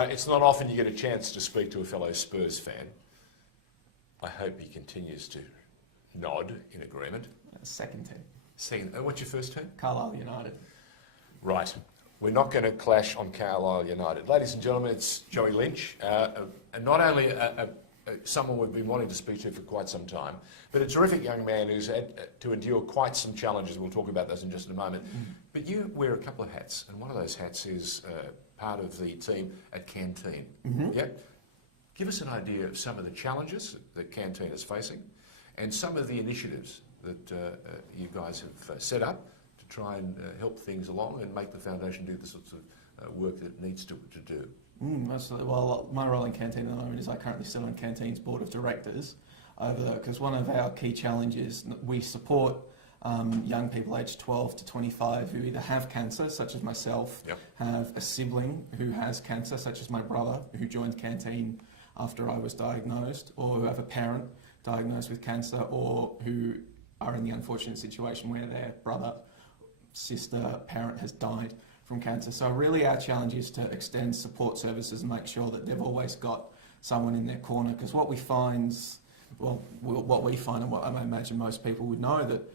It's not often you get a chance to speak to a fellow Spurs fan. I hope he continues to nod in agreement. Second team. Second. What's your first team? Carlisle United. Right. We're not going to clash on Carlisle United. Ladies and gentlemen, it's Joey Lynch. And not only someone we've been wanting to speak to for quite some time, but a terrific young man who's had to endure quite some challenges. We'll talk about those in just a moment. But you wear a couple of hats, and one of those hats is part of the team at CanTeen. Yeah? Give us an idea of some of the challenges that CanTeen is facing and some of the initiatives that you guys have set up to try and help things along and make the foundation do the sorts of work that it needs to do. Absolutely. Well, my role in CanTeen at the moment is I currently sit on CanTeen's board of directors because one of our key challenges, we support young people aged 12 to 25 who either have cancer, such as myself, have a sibling who has cancer, such as my brother, who joined CanTeen after I was diagnosed, or who have a parent diagnosed with cancer, or who are in the unfortunate situation where their brother, sister, parent has died from cancer. So really our challenge is to extend support services and make sure that they've always got someone in their corner, because what we find, what we find and what I imagine most people would know, that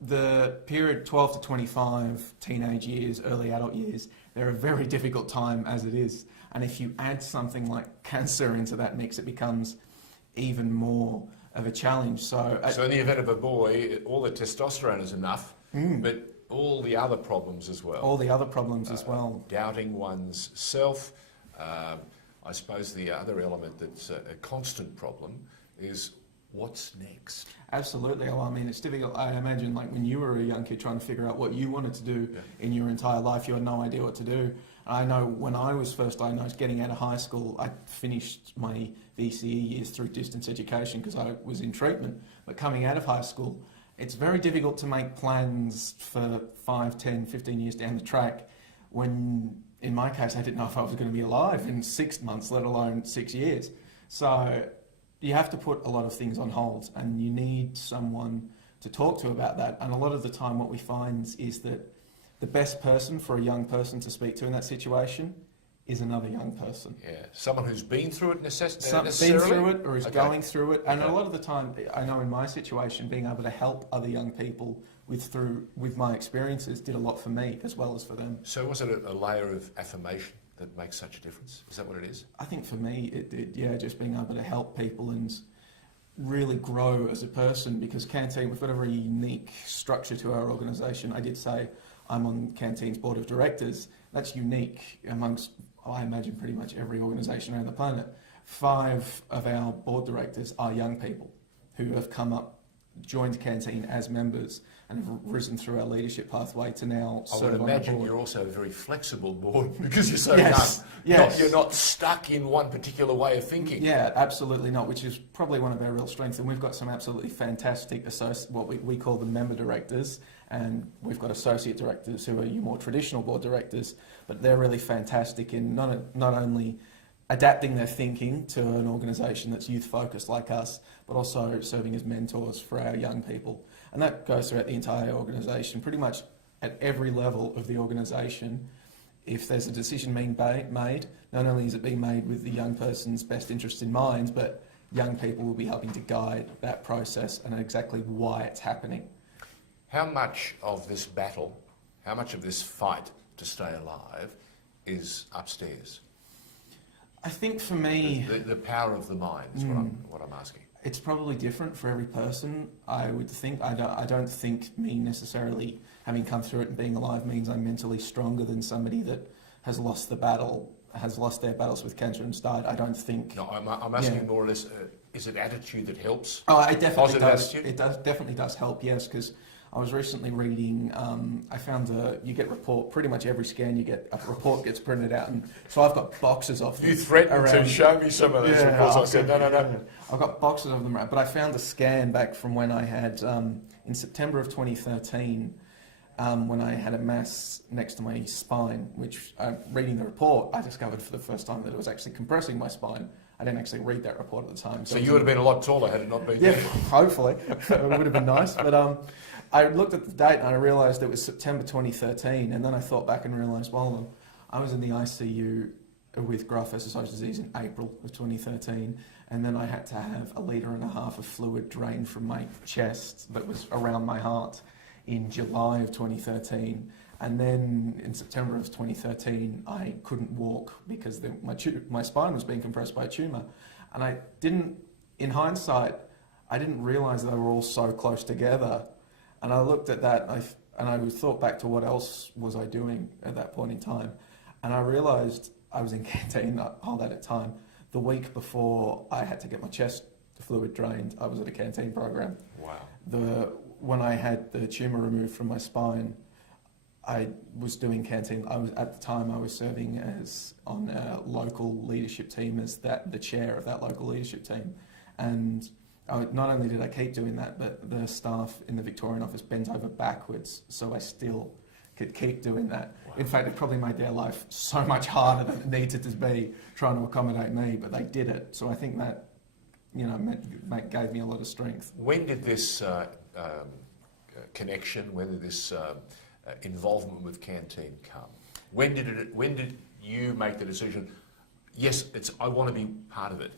the period 12 to 25, teenage years, early adult years, they're a very difficult time as it is. And if you add something like cancer into that mix, it becomes even more of a challenge. So in the event of a boy, all the testosterone is enough, but all the other problems as well. All the other problems as well. Doubting one's self. I suppose the other element that's a constant problem is what's next? Absolutely. Well, I mean, it's difficult. I imagine, like, when you were a young kid trying to figure out what you wanted to do in your entire life, you had no idea what to do. I know when I was first diagnosed, getting out of high school, I finished my VCE years through distance education because I was in treatment. But coming out of high school, it's very difficult to make plans for 5, 10, 15 years down the track when, in my case, I didn't know if I was going to be alive in 6 months, let alone 6 years. So you have to put a lot of things on hold, and you need someone to talk to about that. And a lot of the time what we find is that the best person for a young person to speak to in that situation is another young person. Yeah, someone who's been through it necessarily? Been through it or is going through it. And a lot of the time, I know in my situation, being able to help other young people with my experiences did a lot for me as well as for them. So was it a layer of affirmation that makes such a difference? Is that what it is? I think for me it did, yeah, just being able to help people and really grow as a person, because CanTeen, we've got a very unique structure to our organisation. I did say I'm on CanTeen's board of directors. That's unique amongst, I imagine, pretty much every organisation around the planet. 5 of our board directors are young people who have come up, joined CanTeen as members, and have risen through our leadership pathway to now serve on the board. I would imagine you're also a very flexible board because you're so young. Yes. You're not stuck in one particular way of thinking. Yeah, absolutely not, which is probably one of our real strengths. And we've got some absolutely fantastic, what we call them member directors, and we've got associate directors who are your more traditional board directors, but they're really fantastic in not only adapting their thinking to an organisation that's youth-focused like us, but also serving as mentors for our young people. And that goes throughout the entire organisation, pretty much at every level of the organisation. If there's a decision being made, not only is it being made with the young person's best interest in mind, but young people will be helping to guide that process and exactly why it's happening. How much of this battle, how much of this fight to stay alive is upstairs? I think for me, the power of the mind is what I'm asking. It's probably different for every person. I would think, I don't think me necessarily having come through it and being alive means I'm mentally stronger than somebody that has lost the battle, has lost their battles with cancer and died. I don't think. No, I'm asking more or less, is it attitude that helps? Oh, it definitely does. Attitude? It definitely does help, yes, because I was recently reading, I found you get report, pretty much every scan you get, a report gets printed out, and so I've got boxes of them. You threatened to show me some of those reports. I said, no. I've got boxes of them, but I found a scan back from when I had, in September of 2013, when I had a mass next to my spine, which, reading the report, I discovered for the first time that it was actually compressing my spine. I didn't actually read that report at the time. So you would have been a lot taller had it not been there. Hopefully. It would have been nice. But I looked at the date and I realised it was September 2013, and then I thought back and realised, well, I was in the ICU with graft-versus-host disease in April of 2013, and then I had to have 1.5 litres of fluid drained from my chest that was around my heart in July of 2013. And then in September of 2013, I couldn't walk because my spine was being compressed by a tumour. And in hindsight, I didn't realise they were all so close together. And I looked at that and I thought back to what else was I doing at that point in time. And I realised I was in CanTeen all that time. The week before I had to get my chest fluid drained, I was at a CanTeen program. Wow. When I had the tumour removed from my spine, I was doing CanTeen. At the time I was serving on a local leadership team as the chair of that local leadership team. And not only did I keep doing that, but the staff in the Victorian office bent over backwards, so I still could keep doing that. Wow. In fact, it probably made their life so much harder than it needed to be trying to accommodate me, but they did it. So I think that, gave me a lot of strength. When did this connection, when did this involvement with CanTeen come? When did you make the decision, yes, I want to be part of it?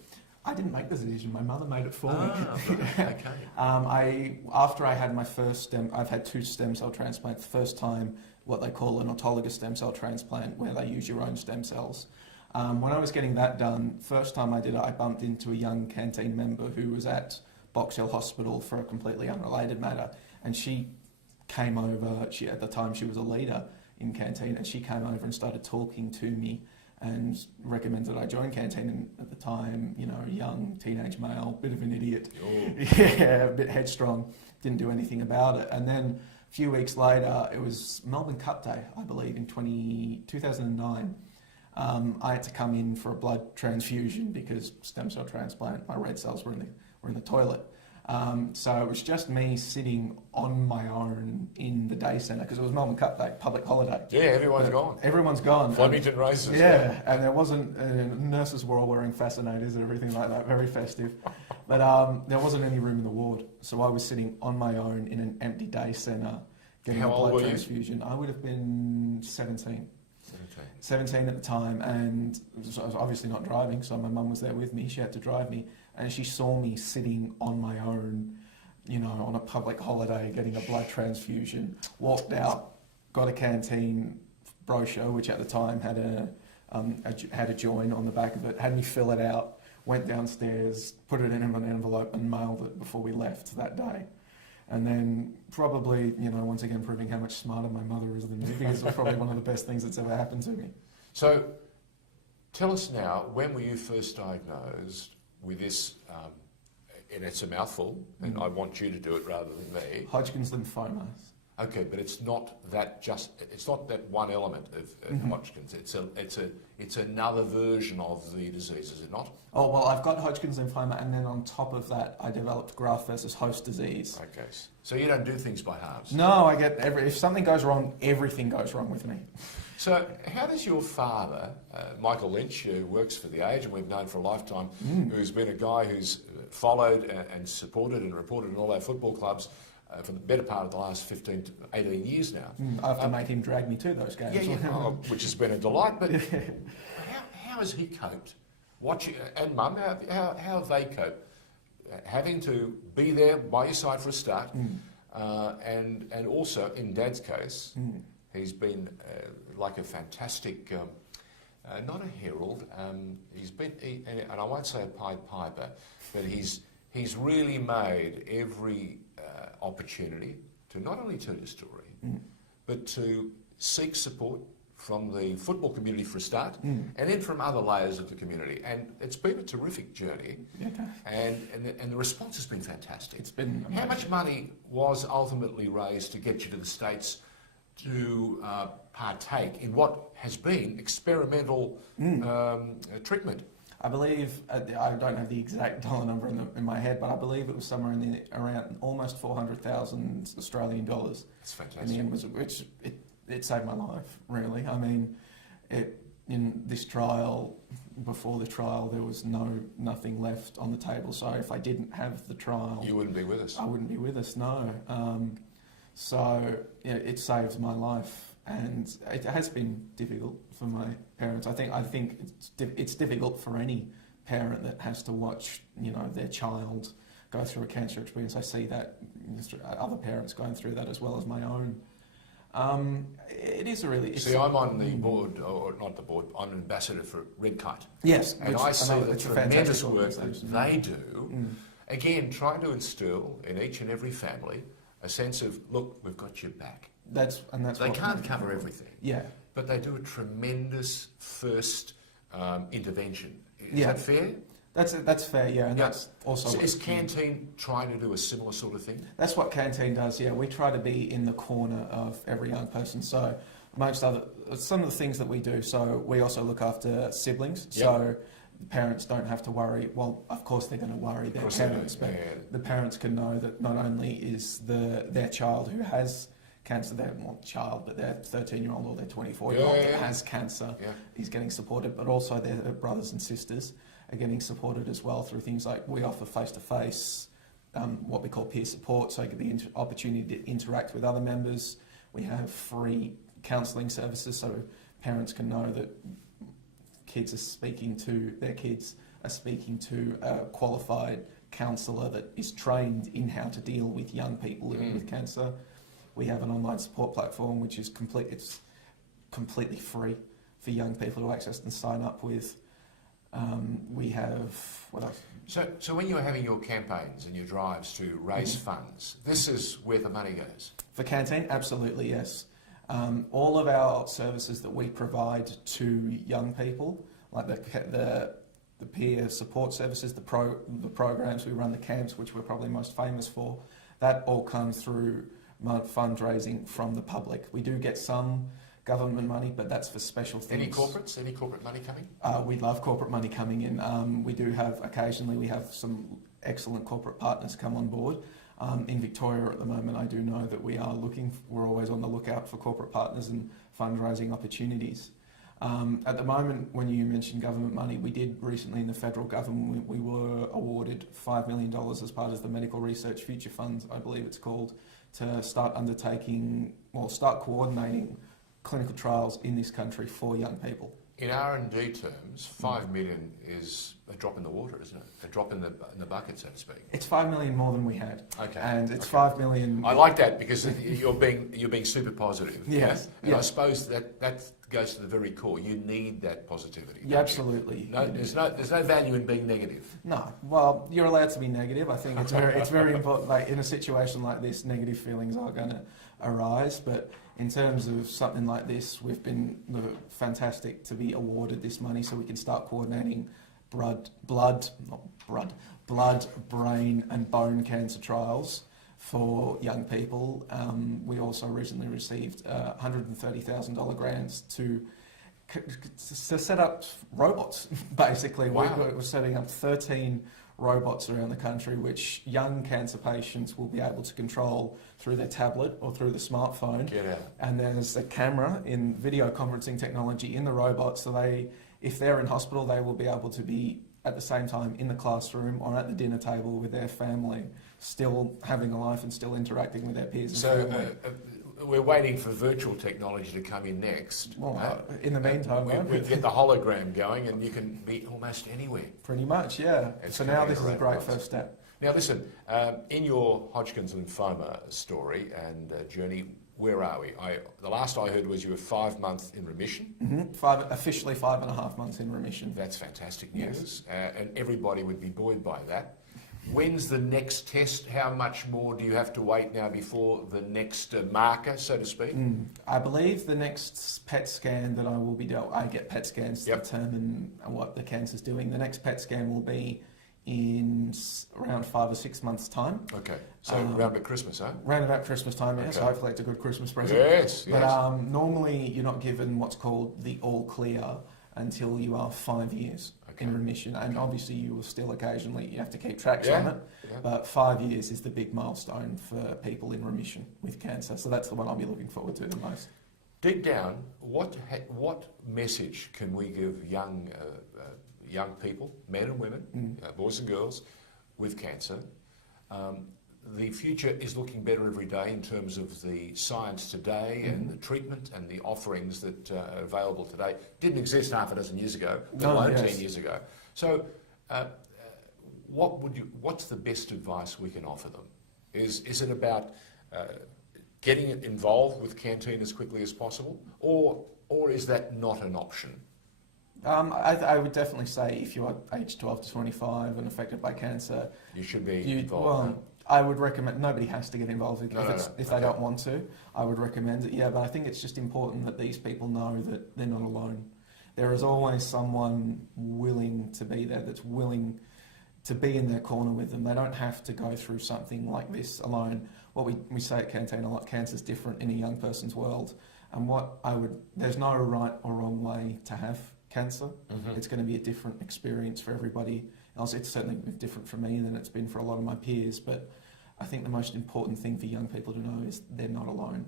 I didn't make the decision. My mother made it for me. Right. Okay. After I had my first I've had 2 stem cell transplants. First time, what they call an autologous stem cell transplant, where they use your own stem cells. When I was getting that done, first time I did it, I bumped into a young CanTeen member who was at Box Hill Hospital for a completely unrelated matter, and she came over. At the time she was a leader in CanTeen, and she came over and started talking to me and recommended I join CanTeen. And at the time, a young teenage male, bit of an idiot, yeah, a bit headstrong, didn't do anything about it. And then a few weeks later, it was Melbourne Cup Day, I believe, in 2009. I had to come in for a blood transfusion because stem cell transplant, my red cells were in the toilet. So it was just me sitting on my own in the day centre because it was Melbourne Cup Day, public holiday. Yeah, everyone's gone. Everyone's gone. Flemington races. Yeah, and there wasn't, nurses were all wearing fascinators and everything like that, very festive. But there wasn't any room in the ward. So I was sitting on my own in an empty day centre getting a blood transfusion. I would have been 17. 17 at the time, and I was obviously not driving, so my mum was there with me. She had to drive me, and she saw me sitting on my own, on a public holiday getting a blood transfusion, walked out, got a CanTeen brochure, which at the time had a join on the back of it, had me fill it out, went downstairs, put it in an envelope and mailed it before we left that day. And then probably, once again proving how much smarter my mother is than me, because it was probably one of the best things that's ever happened to me. So tell us now, when were you first diagnosed with this, and it's a mouthful, and I want you to do it rather than me. Hodgkin's lymphoma. Okay, but it's not that one element of Hodgkin's. It's another version of the disease, is it not? Oh, well, I've got Hodgkin's lymphoma, and then on top of that, I developed graft-versus-host disease. Okay, so you don't do things by halves. No, if something goes wrong, everything goes wrong with me. So how does your father, Michael Lynch, who works for The Age and we've known for a lifetime, who's been a guy who's followed and supported and reported in all our football clubs for the better part of the last 15 to 18 years now. I have to make him drag me to those games. Which has been a delight. But how has he coped? Watching, and Mum, how have they coped? Having to be there by your side for a start, and also in Dad's case, he's been like a fantastic, not a herald. He's been, and I won't say a Pied Piper, but he's really made every opportunity to not only tell your story, but to seek support from the football community for a start, and then from other layers of the community. And it's been a terrific journey, and the response has been fantastic. It's been amazing. How much money was ultimately raised to get you to the States to partake in what has been experimental treatment? I believe, I don't have the exact dollar number in my head, but I believe it was somewhere around almost 400,000 Australian dollars. That's fantastic. In the end, which it saved my life, really. I mean, in this trial, before the trial, there was nothing left on the table. So if I didn't have the trial... You wouldn't be with us. I wouldn't be with us, no. So it saved my life. and it has been difficult for my parents. I think it's difficult for any parent that has to watch, their child go through a cancer experience. I see that other parents going through that as well as my own. It is a really... See, I'm on the board, or not the board, I'm an ambassador for Red Kite. Yes. And I see the tremendous work that they do, again, trying to instill in each and every family a sense of, look, we've got your back. They can't cover everything. Yeah. But they do a tremendous first intervention. Is that fair? That's fair, yeah, and that's also... So is CanTeen trying to do a similar sort of thing? That's what CanTeen does, yeah. We try to be in the corner of every young person. So some of the things that we do, so we also look after siblings, so parents don't have to worry. Well, of course they're going to worry their parents, but the parents can know that not only is their child who has cancer, their 13-year-old or their 24-year-old that has cancer is getting supported, but also their brothers and sisters are getting supported as well through things like we offer face-to-face, what we call peer support, so you get the opportunity to interact with other members. We have free counselling services, so parents can know that their kids are speaking to a qualified counsellor that is trained in how to deal with young people living with cancer. We have an online support platform which is completely free for young people to access and sign up with. We have, what else? So when you're having your campaigns and your drives to raise funds, this is where the money goes? For CanTeen, absolutely, yes. All of our services that we provide to young people, like the peer support services, the programs, we run the camps, which we're probably most famous for, that all comes through fundraising from the public. We do get some government money, but that's for special things. Any corporates? Any corporate money coming? We love corporate money coming in. Occasionally we have some excellent corporate partners come on board. In Victoria at the moment, I do know that we're always on the lookout for corporate partners and fundraising opportunities. At the moment, when you mentioned government money, we did recently in the federal government, we were awarded $5 million as part of the Medical Research Future Fund, I believe it's called, to start coordinating clinical trials in this country for young people. In R&D terms, 5 million is a drop in the water, isn't it? A drop in the bucket, so to speak. It's 5 million more than we had. Okay. And it's 5 million... I like that because you're being super positive. Yes. And I suppose that goes to the very core. You need that positivity. Yeah, absolutely. There's no value in being negative. No. Well, you're allowed to be negative. I think it's very important. Like in a situation like this, negative feelings are going to arise, but in terms of something like this, we've been fantastic to be awarded this money so we can start coordinating blood, brain and bone cancer trials for young people. We also originally received $130,000 grants to set up robots, basically. Wow. We're setting up 13 robots around the country which young cancer patients will be able to control through their tablet or through the smartphone. Get out. And there's a camera in video conferencing technology in the robot, so if they're in hospital, they will be able to be at the same time in the classroom or at the dinner table with their family, still having a life and still interacting with their peers and family. We're waiting for virtual technology to come in next. Well, in the meantime, we get the hologram going and you can be almost anywhere. Pretty much, yeah. So now this is a great first step. Now listen, in your Hodgkin's lymphoma story and journey, where are we? The last I heard was you were 5 months in remission. Mm-hmm. Officially 5.5 months in remission. That's fantastic news. Yes. And everybody would be buoyed by that. When's the next test? How much more do you have to wait now before the next marker, so to speak? I believe the next PET scan that I get PET scans to determine what the cancer's doing. The next PET scan will be in around 5 or 6 months' time. Okay, so round about Christmas, huh? Round about Christmas time, yes. Okay. Hopefully it's a good Christmas present. Yes, yes. But normally you're not given what's called the all clear until you are 5 years in remission, and obviously you will still occasionally, you have to keep tracks on it, but 5 years is the big milestone for people in remission with cancer, so that's the one I'll be looking forward to the most. Deep down, what message can we give young people, men and women, boys and girls with cancer, the future is looking better every day in terms of the science today and the treatment and the offerings that are available today. Didn't exist half a dozen years ago, let alone 10 years ago. So what's the best advice we can offer them? Is it about getting involved with CanTeen as quickly as possible, or is that not an option? I would definitely say if you're aged 12 to 25 and affected by cancer, you should be involved. Well, I would recommend, nobody has to get involved if they don't want to. I would recommend it, but I think it's just important that these people know that they're not alone. There is always someone willing to be there, that's willing to be in their corner with them. They don't have to go through something like this alone. What we say at CanTeen a lot, cancer's different in a young person's world. And there's no right or wrong way to have cancer. It's going to be a different experience for everybody else. It's certainly different for me than it's been for a lot of my peers, but I think the most important thing for young people to know is they're not alone.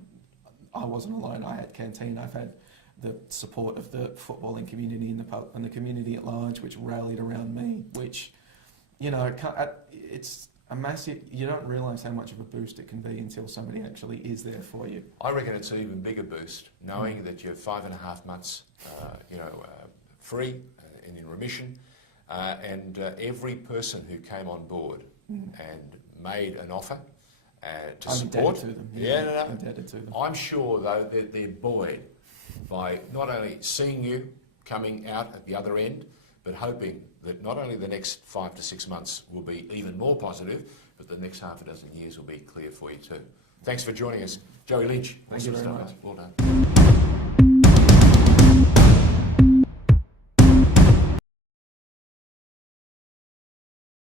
I wasn't alone. I had CanTeen. I've had the support of the footballing community and the community at large, which rallied around me, which, it's a massive, you don't realise how much of a boost it can be until somebody actually is there for you. I reckon it's an even bigger boost, knowing that you're 5.5 months, free and in remission, and every person who came on board and made an offer to support. I'm indebted to them. I'm indebted to them. I'm sure, though, that they're buoyed by not only seeing you coming out at the other end, but hoping that not only the next 5 to 6 months will be even more positive, but the next half a dozen years will be clear for you too. Thanks for joining us. Joey Lynch. Thank you very much. Well done.